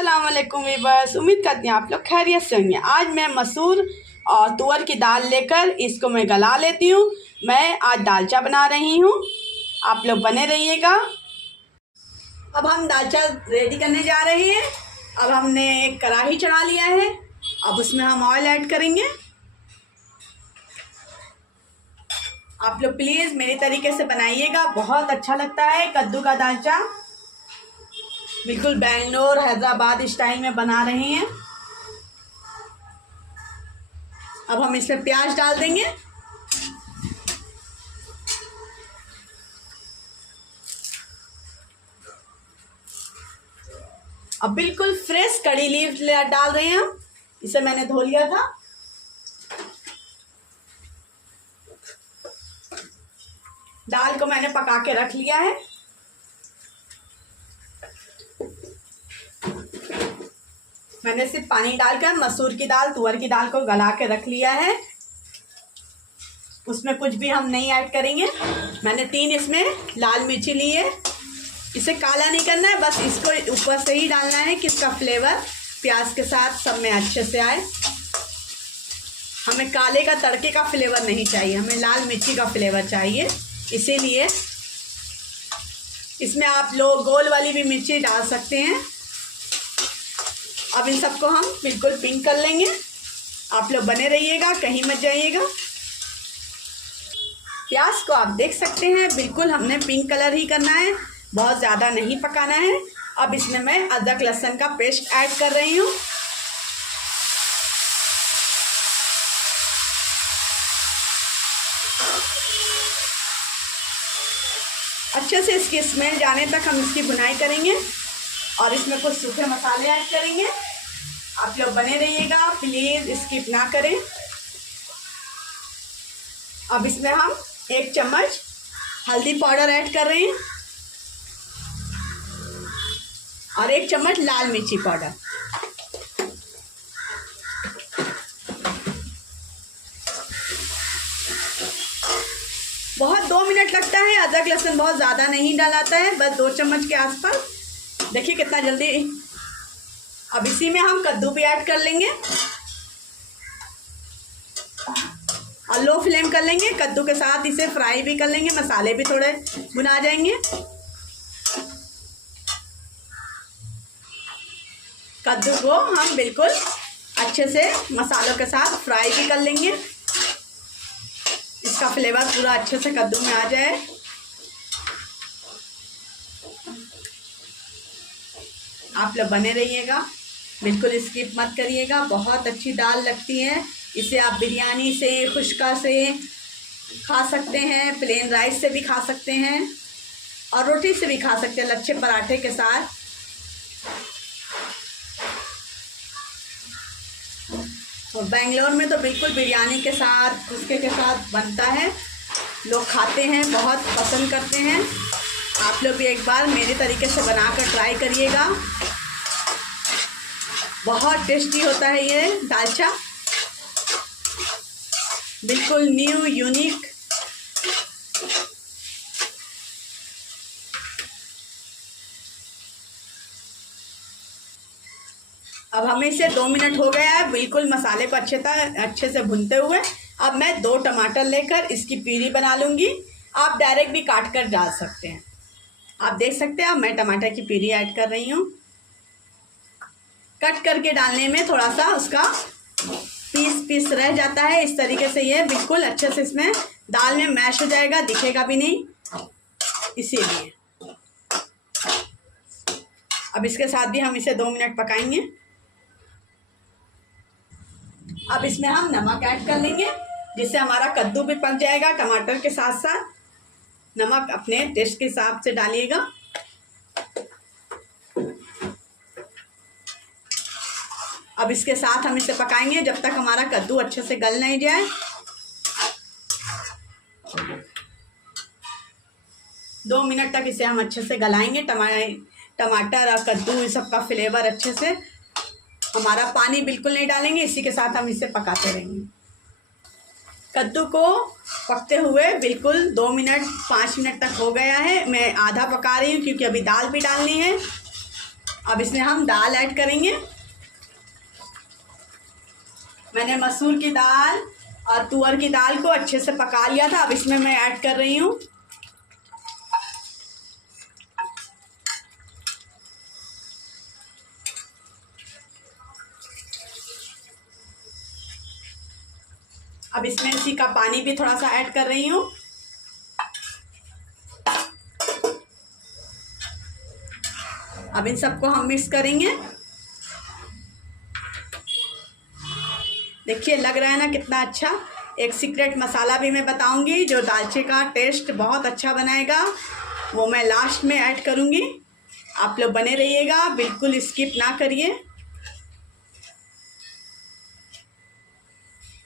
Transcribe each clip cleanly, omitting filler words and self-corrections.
अस्सलाम वालेकुम वीवर्स, उम्मीद करती हैं आप लोग खैरियत से होंगे। आज मैं मसूर और तुअर की दाल लेकर इसको मैं गला लेती हूँ। मैं आज दालचा बना रही हूँ, आप लोग बने रहिएगा। अब हम दालचा रेडी करने जा रहे हैं। अब हमने एक कढ़ाई चढ़ा लिया है, अब उसमें हम ऑयल ऐड करेंगे। आप लोग प्लीज़ मेरे तरीके से बनाइएगा, बहुत अच्छा लगता है कद्दू का दालचा। बिल्कुल बेंगलोर हैदराबाद स्टाइल में बना रहे हैं। अब हम इसमें प्याज डाल देंगे। अब बिल्कुल फ्रेश कड़ी लीफ डाल रहे हैं हम, इसे मैंने धो लिया था। दाल को मैंने पका के रख लिया है। मैंने सिर्फ पानी डालकर मसूर की दाल तुअर की दाल को गला के रख लिया है। उसमें कुछ भी हम नहीं ऐड करेंगे। मैंने 3 इसमें लाल मिर्ची ली है। इसे काला नहीं करना है, बस इसको ऊपर से ही डालना है कि इसका फ्लेवर प्याज के साथ सब में अच्छे से आए। हमें काले का तड़के का फ्लेवर नहीं चाहिए, हमें लाल मिर्ची का फ्लेवर चाहिए। इसीलिए इसमें आप लोग गोल वाली भी मिर्ची डाल सकते हैं। अब इन सबको हम बिल्कुल पिंक कर लेंगे। आप लोग बने रहिएगा, कहीं मत जाइएगा। प्याज को आप देख सकते हैं, बिल्कुल हमने पिंक कलर ही करना है, बहुत ज़्यादा नहीं पकाना है। अब इसमें मैं अदरक लहसुन का पेस्ट ऐड कर रही हूँ। अच्छे से इसकी स्मेल जाने तक हम इसकी भुनाई करेंगे और इसमें कुछ सूखे मसाले ऐड करेंगे। आप लोग बने रहिएगा, प्लीज़ स्किप ना करें। अब इसमें हम 1 चम्मच हल्दी पाउडर ऐड कर रहे हैं और 1 चम्मच लाल मिर्ची पाउडर। बहुत 2 मिनट लगता है, अदरक लहसुन बहुत ज़्यादा नहीं डालाता है, बस 2 चम्मच के आसपास। देखिए कितना जल्दी। अब इसी में हम कद्दू भी ऐड कर लेंगे और लो फ्लेम कर लेंगे। कद्दू के साथ इसे फ्राई भी कर लेंगे, मसाले भी थोड़े भुना जाएंगे। कद्दू को हम बिल्कुल अच्छे से मसालों के साथ फ्राई भी कर लेंगे, इसका फ्लेवर पूरा अच्छे से कद्दू में आ जाए। आप लोग बने रहिएगा, बिल्कुल स्किप मत करिएगा। बहुत अच्छी दाल लगती है। इसे आप बिरयानी से, खुश्का से खा सकते हैं, प्लेन राइस से भी खा सकते हैं और रोटी से भी खा सकते हैं, लच्छे पराठे के साथ। और बेंगलोर में तो बिल्कुल बिरयानी के साथ, खुश्के के साथ बनता है, लोग खाते हैं, बहुत पसंद करते हैं। आप लोग भी एक बार मेरे तरीके से बनाकर ट्राई करिएगा, बहुत टेस्टी होता है ये दालचा, बिल्कुल न्यू यूनिक। अब हमें इसे 2 मिनट हो गया है, बिल्कुल मसाले को अच्छे से भूनते हुए। अब मैं 2 टमाटर लेकर इसकी प्यूरी बना लूँगी। आप डायरेक्ट भी काट कर डाल सकते हैं। आप देख सकते हैं, अब मैं टमाटर की प्यूरी ऐड कर रही हूँ। कट करके डालने में थोड़ा सा उसका पीस रह जाता है। इस तरीके से ये बिल्कुल अच्छे से इसमें दाल में मैश हो जाएगा, दिखेगा भी नहीं, इसीलिए। अब इसके साथ भी हम इसे 2 मिनट पकाएंगे। अब इसमें हम नमक ऐड कर लेंगे, जिससे हमारा कद्दू भी पक जाएगा टमाटर के साथ साथ। नमक अपने टेस्ट के हिसाब से डालिएगा। अब इसके साथ हम इसे पकाएंगे जब तक हमारा कद्दू अच्छे से गल नहीं जाए। 2 मिनट तक इसे हम अच्छे से गलाएंगे। टमाटर और कद्दू इस सब का फ्लेवर अच्छे से, हमारा पानी बिल्कुल नहीं डालेंगे, इसी के साथ हम इसे पकाते रहेंगे। कद्दू को पकते हुए बिल्कुल 2 मिनट 5 मिनट तक हो गया है। मैं आधा पका रही हूँ क्योंकि अभी दाल भी डालनी है। अब इसमें हम दाल ऐड करेंगे। मैंने मसूर की दाल और तुअर की दाल को अच्छे से पका लिया था। अब इसमें मैं ऐड कर रही हूँ। अब इसमें इसी का पानी भी थोड़ा सा ऐड कर रही हूँ। अब इन सबको हम मिक्स करेंगे। देखिए लग रहा है ना कितना अच्छा। एक सीक्रेट मसाला भी मैं बताऊंगी जो दालचे का टेस्ट बहुत अच्छा बनाएगा, वो मैं लास्ट में ऐड करूंगी। आप लोग बने रहिएगा, बिल्कुल स्किप ना करिए।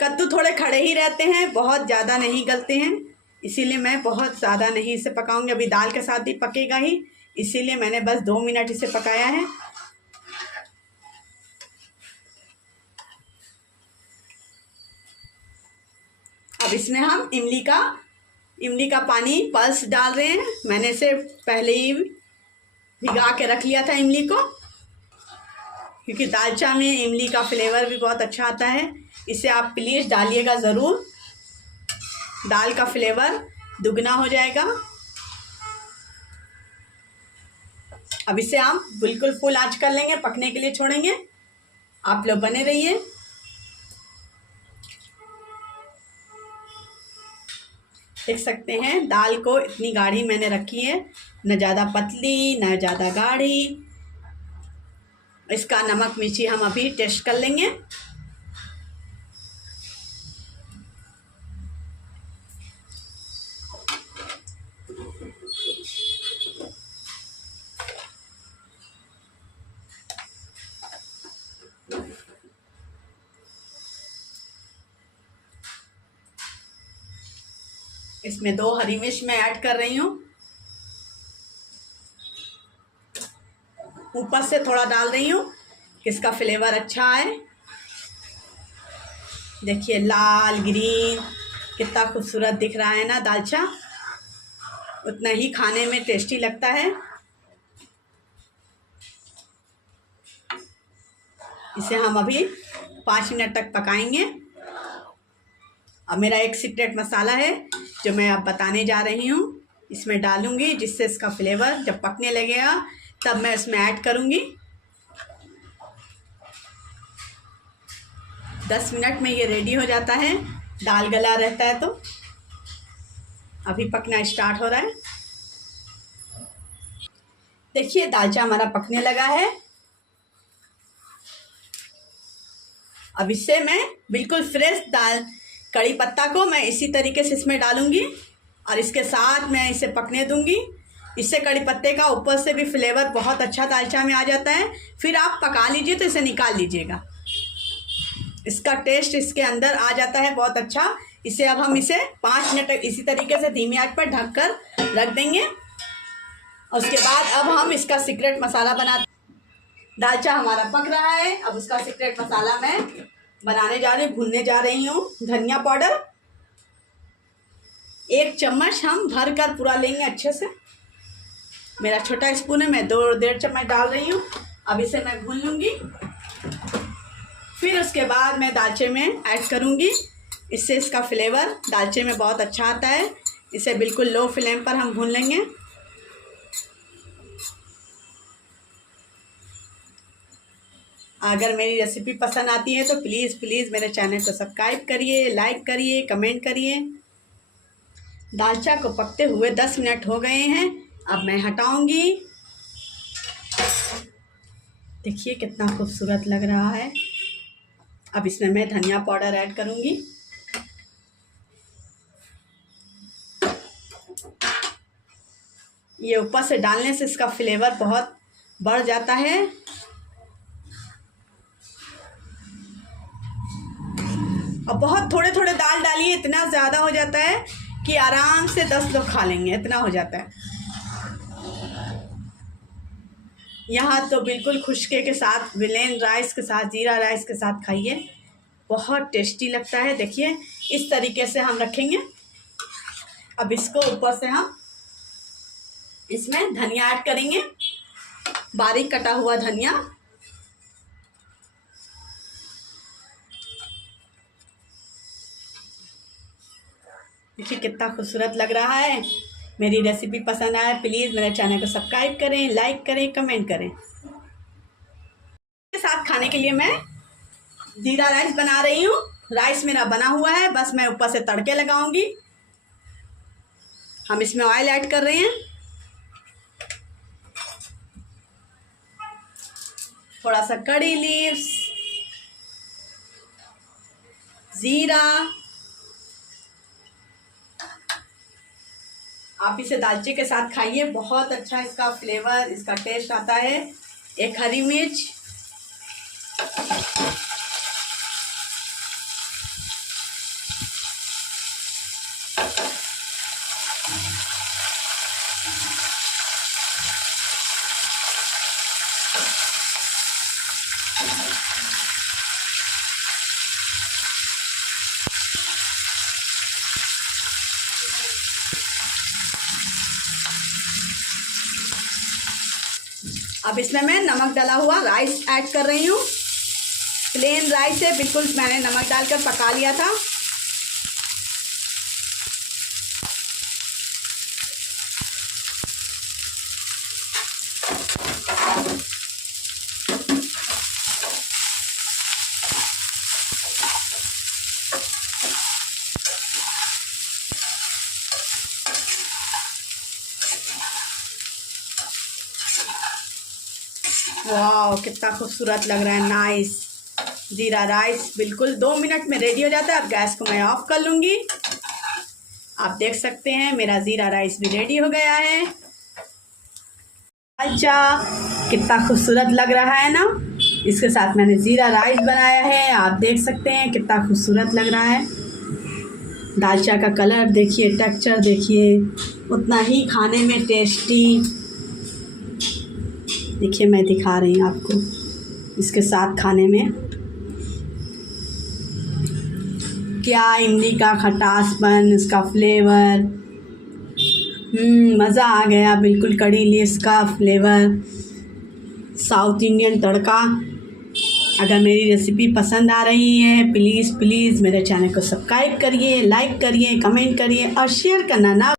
कद्दू थोड़े खड़े ही रहते हैं, बहुत ज़्यादा नहीं गलते हैं, इसीलिए मैं बहुत ज़्यादा नहीं इसे पकाऊंगी। अभी दाल के साथ भी पकेगा ही, इसीलिए मैंने बस 2 मिनट इसे पकाया है। अब इसमें हम इमली का पानी पल्स डाल रहे हैं। मैंने इसे पहले ही भिगा के रख लिया था इमली को, क्योंकि दालचा में इमली का फ्लेवर भी बहुत अच्छा आता है। इसे आप प्लीज़ डालिएगा ज़रूर, दाल का फ्लेवर दुगना हो जाएगा। अब इसे हम बिल्कुल फुल आंच कर लेंगे, पकने के लिए छोड़ेंगे। आप लोग बने रहिए। देख सकते हैं दाल को इतनी गाढ़ी मैंने रखी है, न ज़्यादा पतली न ज़्यादा गाढ़ी। इसका नमक मिर्ची हम अभी टेस्ट कर लेंगे। इसमें 2 हरी मिर्च मैं ऐड कर रही हूँ। ऊपर से थोड़ा डाल रही हूँ कि इसका फ्लेवर अच्छा आए। देखिए लाल ग्रीन कितना खूबसूरत दिख रहा है ना दालचा, उतना ही खाने में टेस्टी लगता है। इसे हम अभी 5 मिनट तक पकाएंगे। अब मेरा एक सीक्रेट मसाला है जो मैं अब बताने जा रही हूँ, इसमें डालूंगी, जिससे इसका फ्लेवर जब पकने लगेगा तब मैं इसमें ऐड करूँगी। 10 मिनट में ये रेडी हो जाता है, दाल गला रहता है तो। अभी पकना स्टार्ट हो रहा है। देखिए दालचा हमारा पकने लगा है। अब इससे मैं बिल्कुल फ्रेश कड़ी पत्ता को मैं इसी तरीके से इसमें डालूंगी और इसके साथ मैं इसे पकने दूंगी। इससे कड़ी पत्ते का ऊपर से भी फ्लेवर बहुत अच्छा दालचा में आ जाता है। फिर आप पका लीजिए तो इसे निकाल लीजिएगा, इसका टेस्ट इसके अंदर आ जाता है बहुत अच्छा। इसे अब हम इसे 5 मिनट इसी तरीके से धीमी आंच पर ढक कर रख देंगे। और उसके बाद अब हम इसका सीक्रेट मसाला दालचा हमारा पक रहा है। अब उसका सीक्रेट मसाला मैं बनाने जा रही हूँ, भूनने जा रही हूँ। धनिया पाउडर 1 चम्मच हम भर कर पूरा लेंगे अच्छे से। मेरा छोटा स्पून है, मैं 2-1.5 चम्मच डाल रही हूँ। अब इसे मैं भून लूँगी, फिर उसके बाद मैं दालचे में ऐड करूँगी। इससे इसका फ्लेवर दालचे में बहुत अच्छा आता है। इसे बिल्कुल लो फ्लेम पर हम भून लेंगे। अगर मेरी रेसिपी पसंद आती है तो प्लीज़ मेरे चैनल को सब्सक्राइब करिए, लाइक करिए, कमेंट करिए। दालचा को पकते हुए 10 मिनट हो गए हैं। अब मैं हटाऊंगी। देखिए कितना खूबसूरत लग रहा है। अब इसमें मैं धनिया पाउडर ऐड करूंगी। ये ऊपर से डालने से इसका फ्लेवर बहुत बढ़ जाता है। और बहुत थोड़े थोड़े दाल डालिए, इतना ज़्यादा हो जाता है कि आराम से 10 लोग खा लेंगे, इतना हो जाता है। यहाँ तो बिल्कुल खुशके के साथ, प्लेन राइस के साथ, जीरा राइस के साथ खाइए, बहुत टेस्टी लगता है। देखिए इस तरीके से हम रखेंगे। अब इसको ऊपर से हम इसमें धनिया ऐड करेंगे। बारीक कटा हुआ धनिया, देखिए कितना खूबसूरत लग रहा है। मेरी रेसिपी पसंद आए प्लीज़ मेरे चैनल को सब्सक्राइब करें, लाइक करें, कमेंट करें। के साथ खाने के लिए मैं जीरा राइस बना रही हूँ। राइस मेरा बना हुआ है, बस मैं ऊपर से तड़के लगाऊंगी। हम इसमें ऑयल ऐड कर रहे हैं, थोड़ा सा कड़ी लीव्स, जीरा। आप इसे दालची के साथ खाइए, बहुत अच्छा इसका फ्लेवर, इसका टेस्ट आता है। एक हरी मिर्च, अब इसमें मैं नमक डाला हुआ राइस ऐड कर रही हूँ। प्लेन राइस है, बिल्कुल मैंने नमक डालकर पका लिया था। वाह कितना खूबसूरत लग रहा है, नाइस। जीरा राइस बिल्कुल 2 मिनट में रेडी हो जाता है। अब गैस को मैं ऑफ कर लूँगी। आप देख सकते हैं मेरा जीरा राइस भी रेडी हो गया है। अच्छा कितना खूबसूरत लग रहा है ना। इसके साथ मैंने जीरा राइस बनाया है, आप देख सकते हैं कितना खूबसूरत लग रहा है। दालचा का कलर देखिए, टेक्सचर देखिए, उतना ही खाने में टेस्टी। देखिए मैं दिखा रही हूँ आपको इसके साथ खाने में क्या इमली का खटासपन, इसका फ्लेवर, मज़ा आ गया। बिल्कुल कड़ी लीव्स का फ्लेवर, साउथ इंडियन तड़का। अगर मेरी रेसिपी पसंद आ रही है प्लीज़ प्लीज़ मेरे चैनल को सब्सक्राइब करिए, लाइक करिए, कमेंट करिए और शेयर करना ना